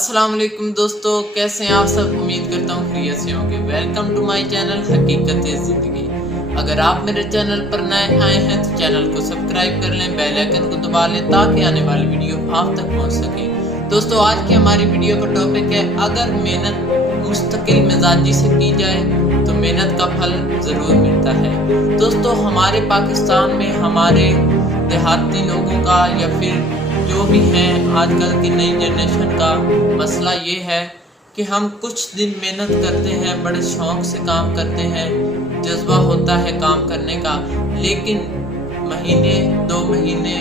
अस्सलाम वालेकुम दोस्तों, कैसे हैं आप सब। उम्मीद करता हूँ खैरियत से होंगे। वेलकम टू माय चैनल हकीकत ज़िंदगी। अगर आप मेरे चैनल पर नए आए हैं तो चैनल को सब्सक्राइब कर लें, बेल आइकन को दबा लें ताकि आने वाली वीडियो आप तक पहुँच सके। दोस्तों, आज की हमारी वीडियो का टॉपिक है, अगर मेहनत मुस्तकिल मिजाजी से की जाए तो मेहनत का फल ज़रूर मिलता है। दोस्तों, हमारे पाकिस्तान में हमारे देहाती लोगों का या फिर जो भी हैं आजकल की नई जनरेशन का मसला ये है कि हम कुछ दिन मेहनत करते हैं, बड़े शौक़ से काम करते हैं, जज्बा होता है काम करने का, लेकिन महीने 2 महीने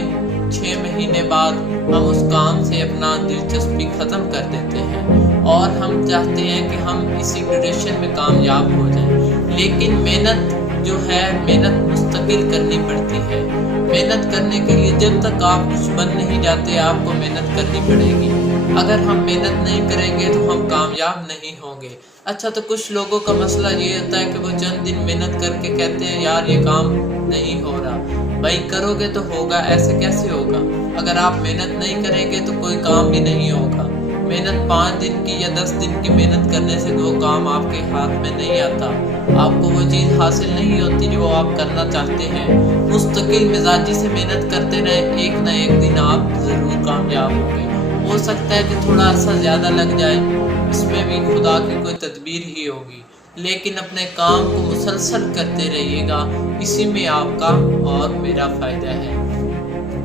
6 महीने बाद हम उस काम से अपना दिलचस्पी ख़त्म कर देते हैं और हम चाहते हैं कि हम इसी ड्यूरेशन में कामयाब हो जाएं। लेकिन मेहनत जो है, मेहनत मुस्तकिल करनी पड़ती है। मेहनत करने के लिए जब तक आप कुछ बन नहीं जाते, आपको मेहनत करनी पड़ेगी। अगर हम मेहनत नहीं करेंगे तो हम कामयाब नहीं होंगे। अच्छा, तो कुछ लोगों का मसला ये होता है कि वो चंद दिन मेहनत करके कहते हैं यार ये काम नहीं हो रहा। भाई करोगे तो होगा, ऐसे कैसे होगा। अगर आप मेहनत नहीं करेंगे तो कोई काम भी नहीं होगा। मेहनत 5 दिन की या 10 दिन की मेहनत करने से वो काम आपके हाथ में नहीं आता, आपको वो चीज़ हासिल नहीं होती जो आप करना चाहते हैं। मुस्तकिल मिजाजी से मेहनत करते रहे, एक ना एक दिन आप ज़रूर कामयाब होंगे। हो सकता है कि थोड़ा अर्सा ज़्यादा लग जाए, इसमें भी खुदा की कोई तदबीर ही होगी, लेकिन अपने काम को मुसलसल करते रहिएगा, इसी में आपका और मेरा फ़ायदा है।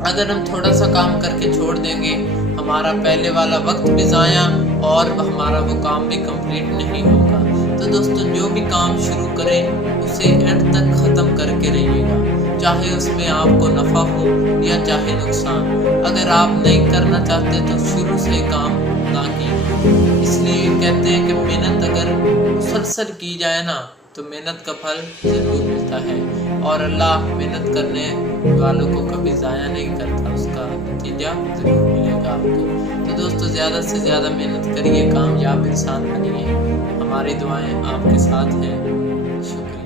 अगर हम थोड़ा सा काम करके छोड़ देंगे, हमारा पहले वाला वक्त भी ज़ाया और हमारा वो काम भी कंप्लीट नहीं होगा। तो दोस्तों, जो भी काम शुरू करें उसे एंड तक ख़त्म करके रहिएगा, चाहे उसमें आपको नफ़ा हो या चाहे नुकसान। अगर आप नहीं करना चाहते तो शुरू से काम ना कीजिए। इसलिए कहते हैं कि मेहनत अगर मुसलसल की जाए ना तो मेहनत का फल ज़रूर मिलता है और अल्लाह मेहनत करने वालों को कभी ज़ाया नहीं करता, उसका नतीजा ज़रूर मिलेगा आपको। तो दोस्तों, ज़्यादा से ज़्यादा मेहनत करिए, कामयाब इंसान बनिए। हमारी दुआएं आपके साथ हैं। शुक्रिया।